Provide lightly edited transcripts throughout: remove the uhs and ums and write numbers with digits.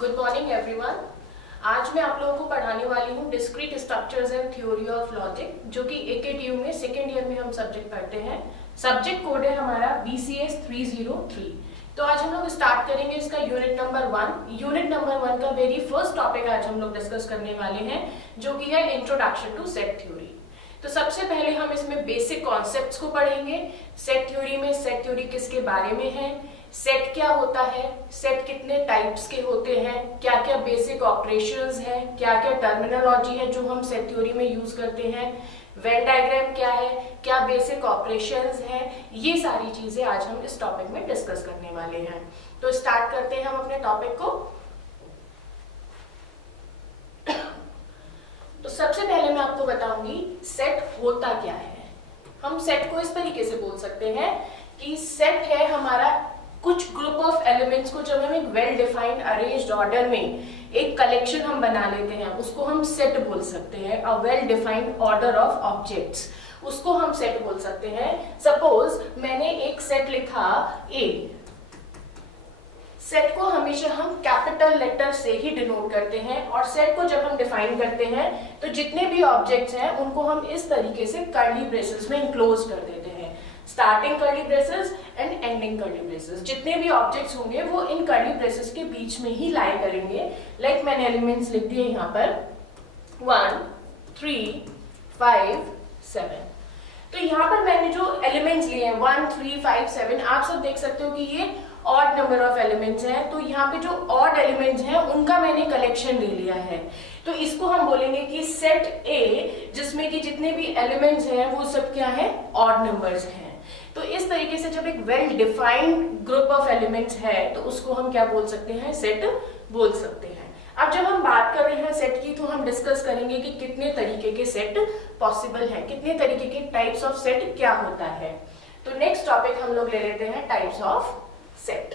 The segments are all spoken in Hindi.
Good morning everyone. आज मैं आप लोगों को पढ़ाने वाली हूँ discrete structures and theory of logic, जो कि AKTU में सेकेंड ईयर में हम सब्जेक्ट पढ़ते हैं। सब्जेक्ट कोड है हमारा BCS 303। तो आज हम लोग स्टार्ट करेंगे इसका यूनिट नंबर 1। यूनिट नंबर 1 का वेरी फर्स्ट टॉपिक आज हम लोग डिस्कस करने वाले हैं, जो कि है इंट्रोडक्शन टू सेट थ्योरी। तो सबसे पहले हम इसमें बेसिक कॉन्सेप्ट्स को पढ़ेंगे। सेट थ्योरी में सेट थ्योरी किसके बारे में है, सेट क्या होता है, सेट कितने टाइप्स के होते हैं, क्या क्या बेसिक ऑपरेशंस हैं, क्या क्या टर्मिनोलॉजी है जो हम सेट थ्योरी में यूज करते हैं, वेन डायग्राम क्या है, क्या बेसिक ऑपरेशंस हैं, ये सारी चीजें आज हम इस टॉपिक में डिस्कस करने वाले हैं। तो स्टार्ट करते हैं हम अपने टॉपिक को। तो सबसे पहले मैं आपको बताऊंगी सेट होता क्या है। हम सेट को इस तरीके से बोल सकते हैं कि सेट है हमारा कुछ ग्रुप ऑफ एलिमेंट्स को जब हम एक वेल डिफाइंड अरेंज्ड ऑर्डर में एक कलेक्शन हम बना लेते हैं, उसको हम सेट बोल सकते हैं। A well defined order of objects, उसको हम सेट बोल सकते हैं। सपोज मैंने एक सेट लिखा A। सेट को हमेशा हम कैपिटल लेटर से ही डिनोट करते हैं, और सेट को जब हम डिफाइन करते हैं तो जितने भी ऑब्जेक्ट्स हैं उनको हम इस तरीके से कर्ली ब्रेसेस में इंक्लोज कर देते हैं। Starting curly braces and ending curly braces, जितने भी ऑब्जेक्ट्स होंगे वो इन कर्ली ब्रेसेस के बीच में ही लाई करेंगे। लाइक मैंने एलिमेंट्स लिख दिए यहाँ पर 1 3 5 7। तो यहाँ पर मैंने जो एलिमेंट्स लिए हैं 1 3 5 7, आप सब देख सकते हो कि ये ऑड नंबर ऑफ एलिमेंट्स हैं। तो यहाँ पे जो ऑड एलिमेंट्स हैं उनका मैंने कलेक्शन ले लिया है। तो इसको हम बोलेंगे कि सेट A, जिसमें कि जितने भी एलिमेंट्स हैं वो सब क्या है, ऑड नंबर्स हैं। तो इस तरीके से जब एक well defined group of elements है तो उसको हम क्या बोल सकते हैं, सेट बोल सकते हैं। अब जब हम बात कर रहे हैं सेट की, तो हम डिस्कस करेंगे कि कितने तरीके के सेट पॉसिबल है, कितने तरीके के टाइप्स ऑफ सेट क्या होता है। तो नेक्स्ट टॉपिक हम लोग ले लेते हैं types of set.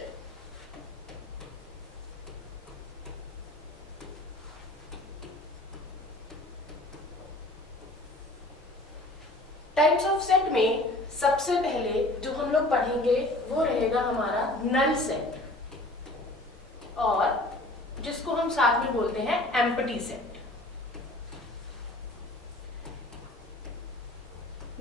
Types of set में सबसे पहले जो हम लोग पढ़ेंगे वो रहेगा हमारा नल सेट, और जिसको हम साथ में बोलते हैं एम्प्टी सेट।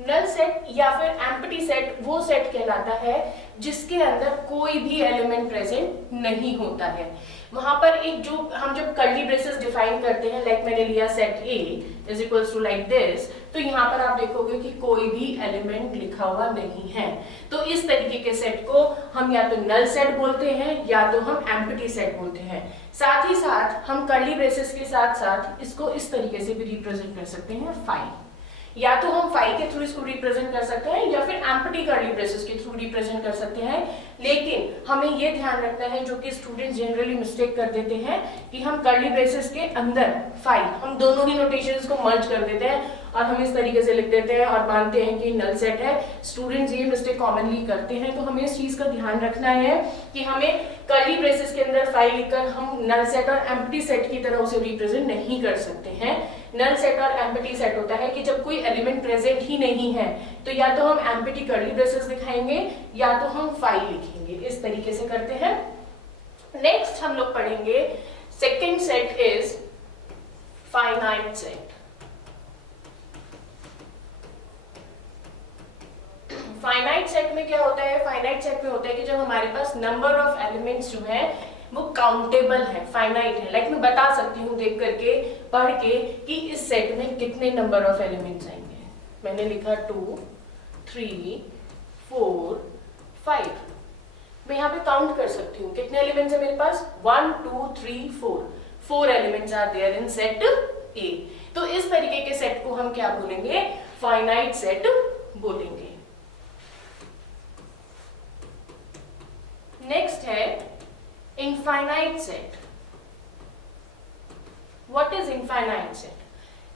नल सेट या फिर एम्प्टी सेट वो सेट कहलाता है जिसके अंदर कोई भी एलिमेंट प्रेजेंट नहीं होता है। वहां पर एक जो हम जब कर्ली ब्रेसेस डिफाइन करते हैं, लाइक मैंने लिया set A is equals to like this, तो यहाँ पर आप देखोगे कि कोई भी एलिमेंट लिखा हुआ नहीं है। तो इस तरीके के सेट को हम या तो नल सेट बोलते हैं या तो हम एम्प्टी सेट बोलते हैं। साथ ही साथ हम कर्ली ब्रेसेस के साथ साथ इसको इस तरीके से भी रिप्रेजेंट कर सकते हैं फाई, या तो हम फाई के थ्रू इसको रिप्रेजेंट कर सकते हैं या फिर एम्प्टी कर्ली ब्रेसेस के थ्रू रिप्रेजेंट कर सकते हैं। लेकिन हमें ये ध्यान रखना है, जो कि स्टूडेंट्स जनरली मिस्टेक कर देते हैं, कि हम कर्ली ब्रेसेस के अंदर फाई, हम दोनों ही नोटेशंस को मर्ज कर देते हैं और हम इस तरीके से लिख देते हैं और मानते हैं कि नल सेट है। स्टूडेंट्स ये मिस्टेक कॉमनली करते हैं। तो हमें इस चीज का ध्यान रखना है कि हमें कर्ली ब्रेसेस के अंदर फाई लिखकर हम नल सेट और एम्प्टी सेट की तरह उसे रिप्रेजेंट नहीं कर सकते हैं। नल सेट और एम्प्टी सेट होता है कि जब कोई एलिमेंट प्रेजेंट ही नहीं है तो या तो हम एम्प्टी कर्ली ब्रेसेस दिखाएंगे या तो हम फाई लिखेंगे। इस तरीके से करते हैं। नेक्स्ट हम लोग पढ़ेंगे second set is finite set. Finite set में क्या होता है, फाइनाइट सेट में होता है कि जब हमारे पास नंबर ऑफ एलिमेंट्स जो है वो काउंटेबल है, फाइनाइट है। लाइक मैं बता सकती हूँ देख करके, पढ़ के, कि इस सेट में कितने नंबर ऑफ एलिमेंट्स आएंगे। मैंने लिखा 2 3 4 5। मैं यहाँ पे काउंट कर सकती हूँ कितने एलिमेंट्स है मेरे पास, 1 2 3 4 elements are there in set A। तो इस तरीके के सेट को हम क्या बोलेंगे, फाइनाइट सेट बोलेंगे। नेक्स्ट है infinite set. What is infinite set?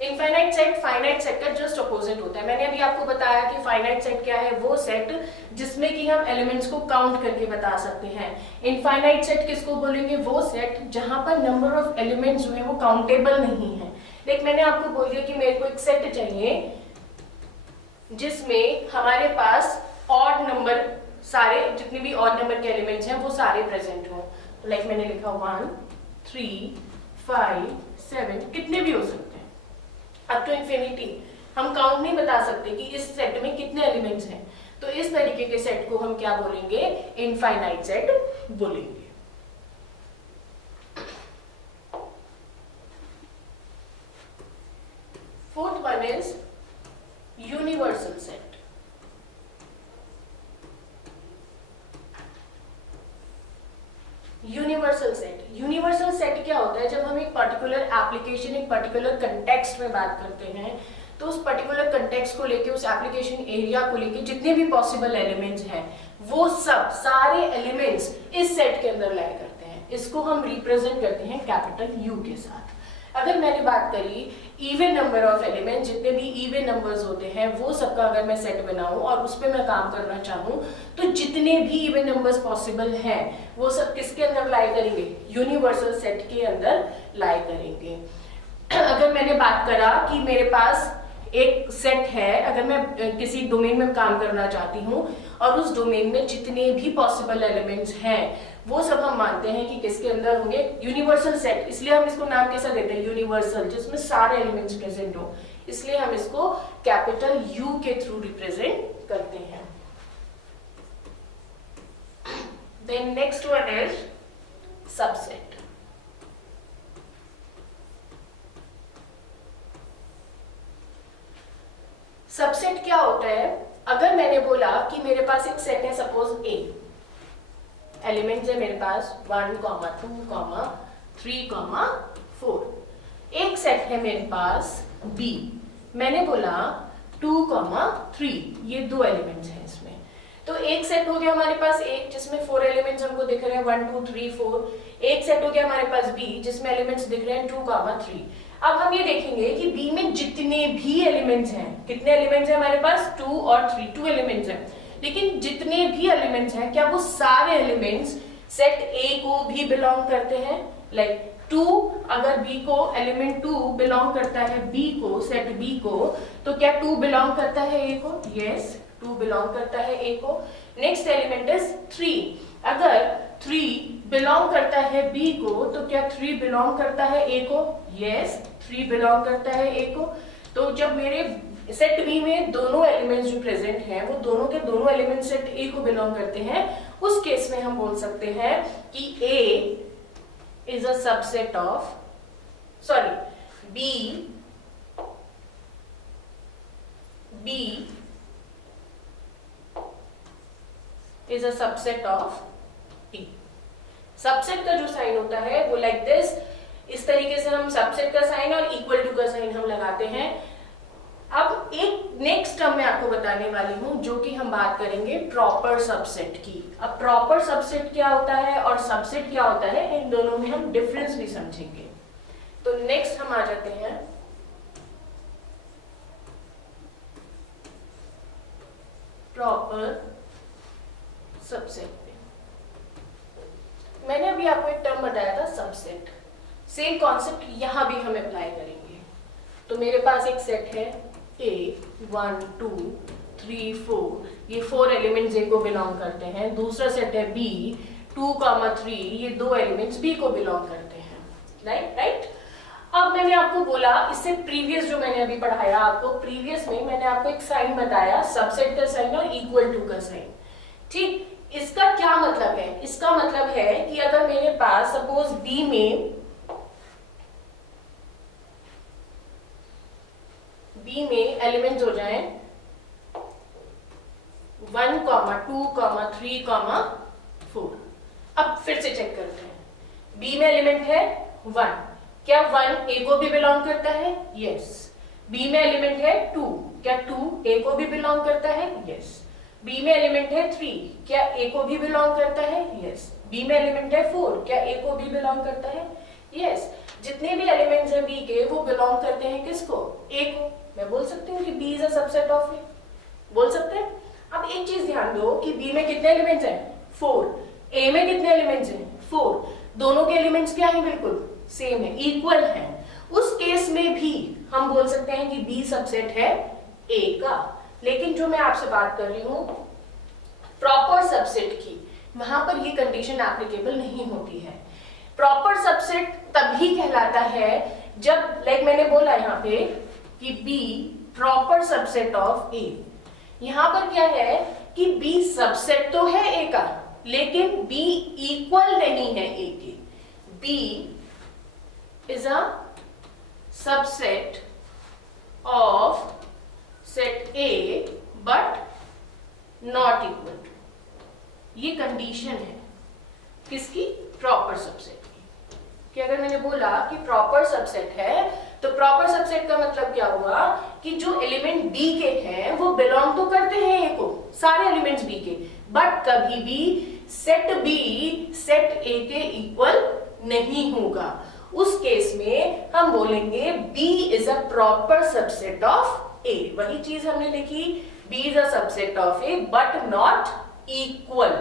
Infinite set finite set का जस्ट अपोजिट होता है। मैंने अभी आपको बताया कि फाइनाइट सेट क्या है, वो सेट जिसमें कि हम एलिमेंट्स को काउंट करके बता सकते हैं। इनफाइनाइट सेट किसको बोलेंगे, वो सेट जहां पर नंबर ऑफ एलिमेंट्स जो है वो काउंटेबल नहीं है। लाइक मैंने आपको बोल दिया कि मेरे को एक सेट चाहिए जिसमें हमारे पास ऑड नंबर, सारे जितने भी ऑड नंबर के एलिमेंट्स हैं वो सारे प्रेजेंट हो। लाइक मैंने लिखा 1 3, 5, 7, कितने भी हो सकते हैं अप टू इंफिनिटी। हम काउंट नहीं बता सकते कि इस सेट में कितने एलिमेंट्स हैं, तो इस तरीके के सेट को हम क्या बोलेंगे, इनफाइनाइट सेट बोलेंगे। Fourth one is universal set. Universal set क्या होता है, जब हम एक पर्टिकुलर एप्लीकेशन, एक पर्टिकुलर कंटेक्स्ट में बात करते हैं, तो उस पर्टिकुलर कंटेक्स्ट को लेके, उस एप्लीकेशन एरिया को लेके जितने भी पॉसिबल एलिमेंट्स हैं, वो सब सारे एलिमेंट्स इस सेट के अंदर लाया करते हैं। इसको हम रिप्रेजेंट करते हैं कैपिटल यू के साथ। अगर मैंने बात करी इवन नंबर ऑफ एलिमेंट, जितने भी इवन नंबर्स होते हैं वो सबका अगर मैं सेट बनाऊं और उस पर मैं काम करना चाहूं, तो जितने भी इवन नंबर्स पॉसिबल हैं वो सब किसके अंदर लाई करेंगे, यूनिवर्सल सेट के अंदर लाई करेंगे। अगर मैंने बात करा कि मेरे पास एक सेट है, अगर मैं किसी डोमेन में काम करना चाहती हूँ और उस डोमेन में जितने भी पॉसिबल एलिमेंट्स हैं वो सब हम मानते हैं कि किसके अंदर होंगे, यूनिवर्सल सेट। इसलिए हम इसको नाम कैसा देते हैं, यूनिवर्सल, जिसमें सारे एलिमेंट्स प्रेजेंट हो, इसलिए हम इसको कैपिटल यू के थ्रू रिप्रेजेंट करते हैं। Then next one is subset. Subset क्या होता है, अगर मैंने बोला कि मेरे पास एक सेट है, सपोज ए एलिमेंट्स है मेरे पास 1, 2, 3, 4। एक सेट है मेरे पास बी, मैंने बोला 2, 3, ये 2 एलिमेंट्स हैं इसमें। तो एक सेट हो गया हमारे पास एक, जिसमें 4 एलिमेंट्स हमको दिख रहे हैं 1, 2, 3, 4। एक सेट हो गया हमारे पास बी, जिसमें एलिमेंट्स दिख रहे हैं 2, 3। अब हम ये देखेंगे कि बी में जितने भी एलिमेंट्स हैं, कितने एलिमेंट्स हैं हमारे पास, 2 और 3, 2 एलिमेंट्स हैं। लेकिन जितने भी एलिमेंट्स हैं, क्या वो सारे एलिमेंट्स सेट ए को भी बिलोंग करते हैं? लाइक 2, अगर बी को एलिमेंट 2 बिलोंग करता है बी को, सेट बी को, तो क्या 2 बिलोंग करता है ए को? यस, 2 बिलोंग करता है ए को। नेक्स्ट एलिमेंट इज 3, अगर 3 बिलोंग करता है बी को, तो क्या 3 बिलोंग करता है ए को? यस, 3 बिलोंग करता है ए को। तो जब मेरे सेट बी में दोनों एलिमेंट्स जो प्रेजेंट हैं वो दोनों के दोनों एलिमेंट्स सेट ए को बिलोंग करते हैं, उस केस में हम बोल सकते हैं कि A is a subset of, sorry, B is a subset of A. Subset का जो साइन होता है वो लाइक दिस, इस तरीके से हम सबसेट का साइन और इक्वल टू का साइन हम लगाते हैं। अब एक नेक्स्ट टर्म मैं आपको बताने वाली हूं, जो कि हम बात करेंगे प्रॉपर सबसेट की। अब प्रॉपर सबसेट क्या होता है और सबसेट क्या होता है, इन दोनों में हम डिफरेंस भी समझेंगे। तो नेक्स्ट हम आ जाते हैं प्रॉपर सबसेट पे। मैंने अभी आपको एक टर्म बताया था सबसेट, सेम कॉन्सेप्ट यहां भी हम अप्लाई करेंगे। तो मेरे पास एक सेट है A, 1, 2, 3, 4, ये 4 एलिमेंट्स A को बिलोंग करते हैं। दूसरा सेट है B, 2, 3, ये 2 एलिमेंट्स B को बिलोंग करते हैं। राइट। अब मैंने आपको बोला, इससे प्रीवियस जो मैंने अभी पढ़ाया आपको, प्रीवियस में मैंने आपको एक साइन बताया, सबसेट का साइन और इक्वल टू का साइन। ठीक, इसका क्या मतलब है? इसका मतलब है कि अगर मेरे पास सपोज B में एलिमेंट्स हो जाएं 1, 2, 3, 4। अब फिर से चेक करते हैं। B में एलिमेंट है 1, क्या 1 A को भी बिलोंग करता है? यस। B में एलिमेंट है 2, क्या 2 A को भी बिलोंग करता है? यस। B में एलिमेंट है 3, क्या A को भी बिलोंग करता है? यस। B में एलिमेंट है 4, क्या A को भी बिलोंग करता है? यस। जितने भी एलिमेंट्स हैं B के, वो बिलोंग करते हैं किसको? A को। मैं बोल सकती हूँ कि B is a subset of A, बोल सकते हैं। अब एक चीज ध्यान दो कि B में कितने एलिमेंट्स हैं? 4। A में कितने एलिमेंट्स हैं? 4। दोनों के एलिमेंट्स क्या हैं? बिल्कुल सेम है, इक्वल है। उस केस में भी हम बोल सकते हैं कि B सबसेट है A का। लेकिन जो मैं आपसे बात कर रही हूँ प्रॉपर सबसेट की, वहां पर ये कंडीशन एप्लीकेबल नहीं होती है। प्रॉपर सबसेट तभी कहलाता है जब मैंने बोला यहाँ पे कि बी प्रॉपर सबसेट ऑफ ए। यहां पर क्या है कि बी सबसेट तो है ए का, लेकिन बी इक्वल नहीं है ए के। B is a subset of set A but not equal to. ये कंडीशन है किसकी? प्रॉपर सबसेट की। कि अगर मैंने बोला कि प्रॉपर सबसेट है तो प्रॉपर सबसेट का मतलब क्या हुआ कि जो एलिमेंट बी के हैं वो बिलोंग तो करते हैं ए को, सारे एलिमेंट्स बी के, बट कभी भी सेट बी सेट ए के इक्वल नहीं होगा। उस केस में हम बोलेंगे B is a proper subset of A. वही चीज हमने लिखी, B is a subset of A but not equal.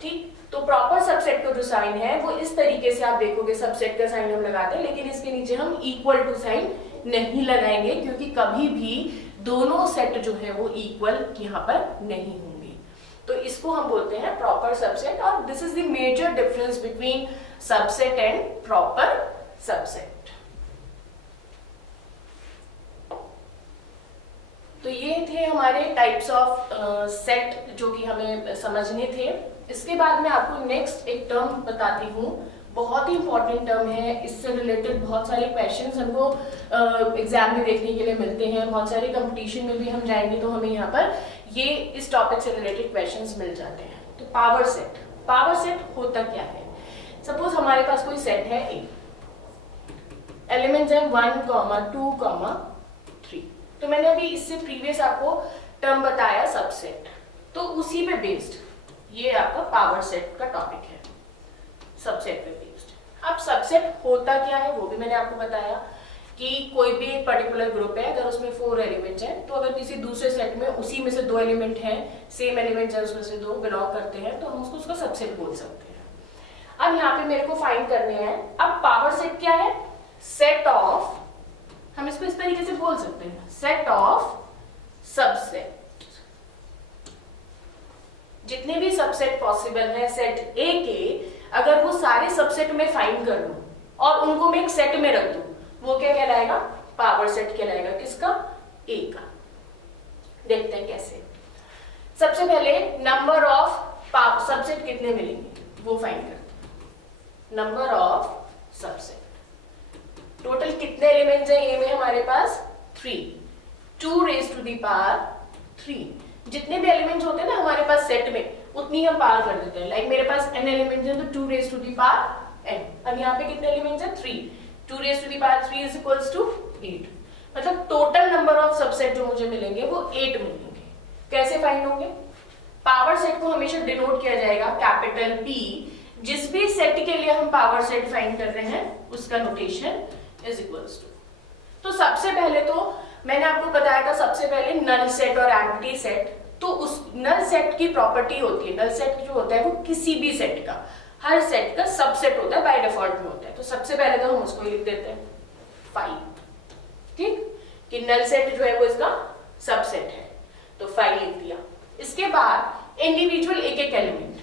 ठीक, तो प्रॉपर सबसेट का जो साइन है वो इस तरीके से आप देखोगे, सबसेट का साइन हम लगाते हैं, लेकिन इसके नीचे हम इक्वल टू साइन नहीं लगाएंगे, क्योंकि कभी भी दोनों सेट जो है वो इक्वल यहाँ पर नहीं होंगे। तो इसको हम बोलते हैं प्रॉपर सबसेट, और this is the major difference between subset and proper subset. तो ये थे हमारे टाइप्स ऑफ सेट जो कि हमें समझने थे। इसके बाद मैं आपको नेक्स्ट एक टर्म बताती हूँ, बहुत ही इंपॉर्टेंट टर्म है। इससे रिलेटेड बहुत सारे क्वेश्चंस हमको एग्जाम में देखने के लिए मिलते हैं, बहुत सारे कंपटीशन में भी हम जाएंगे तो हमें यहाँ पर ये इस टॉपिक से रिलेटेड क्वेश्चंस मिल जाते हैं। तो पावर सेट, पावर सेट होता क्या है? सपोज हमारे पास कोई सेट है ए, एलिमेंट्स हैं 1, 2, 3। तो मैंने अभी इससे प्रीवियस आपको टर्म बताया सबसेट, तो उसी पे बेस्ड ये आपका पावर सेट का टॉपिक है, सबसेट पे बेस्ड। अब सबसेट होता क्या है वो भी मैंने आपको बताया कि कोई भी एक पर्टिकुलर ग्रुप है, अगर उसमें 4 एलिमेंट्स हैं, तो अगर किसी दूसरे सेट में उसी में से 2 एलिमेंट हैं, सेम एलिमेंट्स हैं, उसमें से 2 बिलोंग करते हैं, तो हम उसको उसका सबसेट बोल सकते हैं। अब यहाँ पे मेरे को फाइंड करने हैं, अब पावर सेट क्या है? सेट ऑफ, हम इसको इस तरीके से बोल सकते हैं, सेट ऑफ सबसेट। जितने भी सबसेट पॉसिबल है सेट ए के, अगर वो सारे सबसेट में फाइंड कर लूं और उनको मैं एक सेट में रख दूं, वो क्या कहलाएगा? पावर सेट कहलाएगा। किसका? ए का। देखते हैं कैसे। सबसे पहले नंबर ऑफ सबसेट कितने मिलेंगे वो फाइंड करते हैं। नंबर ऑफ सबसेट, टोटल कितने एलिमेंट्स हैं ए में हमारे पास? 3, 2 raised to the power 3। जितने भी एलिमेंट्स होते हैं ना हमारे पास सेट में, उतनी हम पावर कर देते हैं। लाइक मेरे पास n एलिमेंट्स हैं तो 2 raised to the power n। अब यहाँ पे कितने एलिमेंट्स हैं? 3, 2 raised to the power 3 is equals to 8। मतलब टोटल नंबर ऑफ सबसेट जो मुझे मिलेंगे वो 8 मिलेंगे। कैसे फाइंड होंगे? पावर सेट को हमेशा डिनोट किया जाएगा कैपिटल P। जिस भी सेट के लिए हम पावर सेट फाइंड कर रहे हैं उसका नोटेशन इज इक्वल्स टू। तो सबसे पहले तो मैंने आपको बताया था, सबसे पहले नल सेट और एम्प्टी सेट। तो उस नल सेट की प्रॉपर्टी होती है, नल सेट जो होता है वो किसी भी सेट का, हर सेट का सबसेट होता है, बाय डिफॉल्ट में होता है। तो सबसे पहले तो हम उसको लिख देते हैं 5, ठीक, कि नल सेट जो है वो इसका सबसेट है, तो 5 लिख दिया। इसके बाद इंडिविजुअल एक एक एलिमेंट,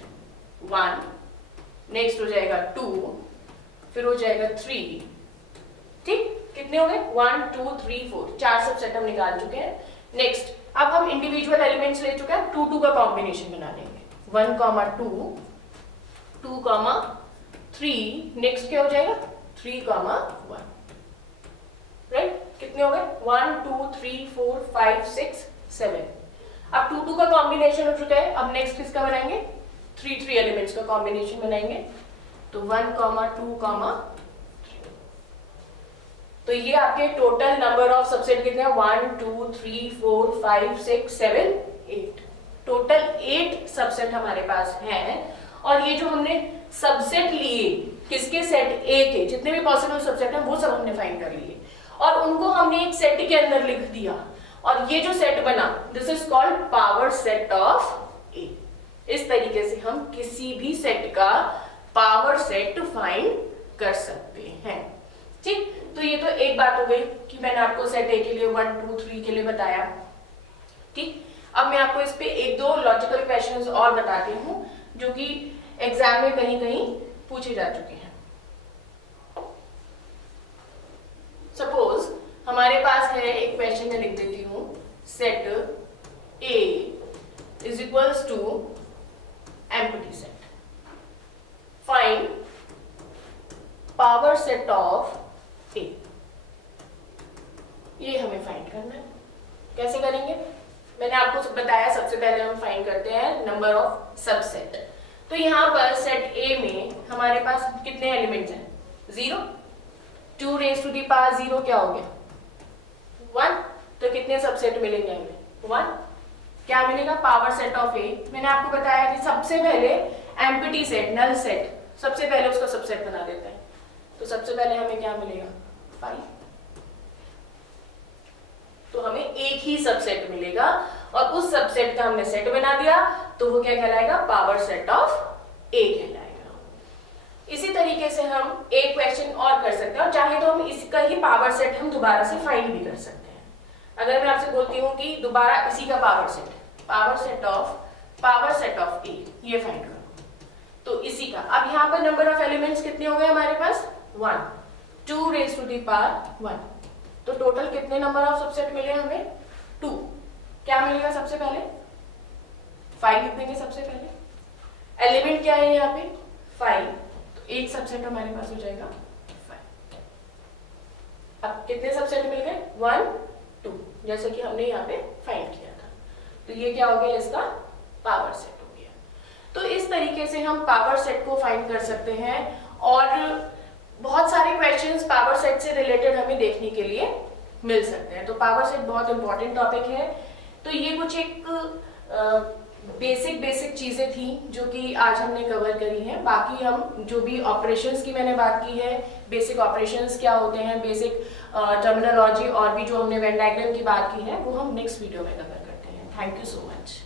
1, नेक्स्ट हो जाएगा 2, फिर हो जाएगा 3, ठीक, कितने हो गए? 1, 2, 3, 4, 4 सबसेट हम निकाल चुके हैं। नेक्स्ट अब हम इंडिविजुअल एलिमेंट्स ले चुके हैं, 2, 2 का कॉम्बिनेशन बना लेंगे, 1, 2, 2, 3, नेक्स्ट क्या हो जाएगा? 3, 1, राइट। कितने हो गए? 1, 2, 3, 4, 5, 6, 7। अब 2, 2 का कॉम्बिनेशन हो चुका है, अब नेक्स्ट किसका बनाएंगे? 3, 3 एलिमेंट्स का कॉम्बिनेशन बनाएंगे, तो 1, 2, 3। तो ये आपके टोटल नंबर ऑफ सबसेट कितने हैं? 1, 2, 3, 4, 5, 6, 7, 8। टोटल 8 सबसेट हमारे पास हैं। और ये जो हमने सबसेट लिए किसके? सेट ए के, जितने भी पॉसिबल सबसेट हैं वो सब हमने फाइंड कर लिए और उनको हमने एक सेट के अंदर लिख दिया, और ये जो सेट बना this is called power set of A. इस तरीके से हम किसी भी सेट का पावर सेट फाइंड कर सकते हैं, ठीक। तो ये तो एक बात हो गई कि मैंने आपको सेट ए के लिए 1, 2, 3 के लिए बताया, ठीक। अब मैं आपको इस पे 1-2 लॉजिकल क्वेश्चंस और बताती हूँ जो कि एग्जाम में कहीं कहीं पूछे जा चुके हैं। सपोज हमारे पास है एक क्वेश्चन में लिख देती हूं, set A is equals to empty set, find power set of A। ये हमें फाइंड करना है। कैसे करेंगे? मैंने आपको बताया सबसे पहले हम फाइंड करते हैं नंबर ऑफ सबसेट। तो यहाँ पर सेट A में हमारे पास कितने एलिमेंट्स हैं? 0। 2 रेज़ टू दी पावर 0 क्या हो गया? 1। तो कितने सबसेट मिलेंगे हमें? 1। क्या मिलेगा? Power set of A। मैंने आपको बताया कि सबसे पहले एम्प्टी सेट, नल सेट, सबसे पहले उसका सबसेट बना देते हैं। तो सबसे पहले हमें क्या मिलेगा? 5। तो हमें एक ही सबसेट मिलेगा और उस सबसेट का हमने सेट बना दिया, तो वो क्या कहलाएगा? पावर सेट ऑफ A कहलाएगा। इसी तरीके से हम एक क्वेश्चन और कर सकते हैं, और चाहे तो हम इसका ही पावर सेट हम दोबारा से फाइंड भी कर सकते हैं। अगर मैं आपसे बोलती हूँ कि दोबारा इसी का पावर सेट ऑफ A ये फाइंड करो, तो इसी का, अब यहाँ पर नंबर ऑफ एलिमेंट्स कितने हो गए हमारे पास? 1। 2 रेज़ टू दी पावर 1। तो टोटल कितने नंबर ऑफ सबसेट मिले हमें? 2। क्या मिलेगा सबसे पहले? 5 लिख देंगे सबसे पहले। एलिमेंट क्या है यहाँ पे? 5। तो एक सबसेट हमारे पास हो जाएगा 5। अब कितने सबसेट मिल गए? 1, 2, जैसे कि हमने यहाँ पे फाइंड किया था। तो ये क्या हो गया? इसका पावर सेट हो गया। तो इस तरीके से हम पावर सेट को फाइंड कर सकते हैं, और बहुत सारे क्वेश्चंस पावर सेट से रिलेटेड हमें देखने के लिए मिल सकते हैं। तो पावर सेट बहुत इंपॉर्टेंट टॉपिक है। तो ये कुछ एक बेसिक चीजें थी जो कि आज हमने कवर करी हैं। बाकी हम जो भी ऑपरेशंस की मैंने बात की है, बेसिक ऑपरेशंस क्या होते हैं, बेसिक टर्मिनोलॉजी, और भी जो हमने वेन डायग्राम की बात की है, वो हम नेक्स्ट वीडियो में कवर करते हैं। Thank you so much.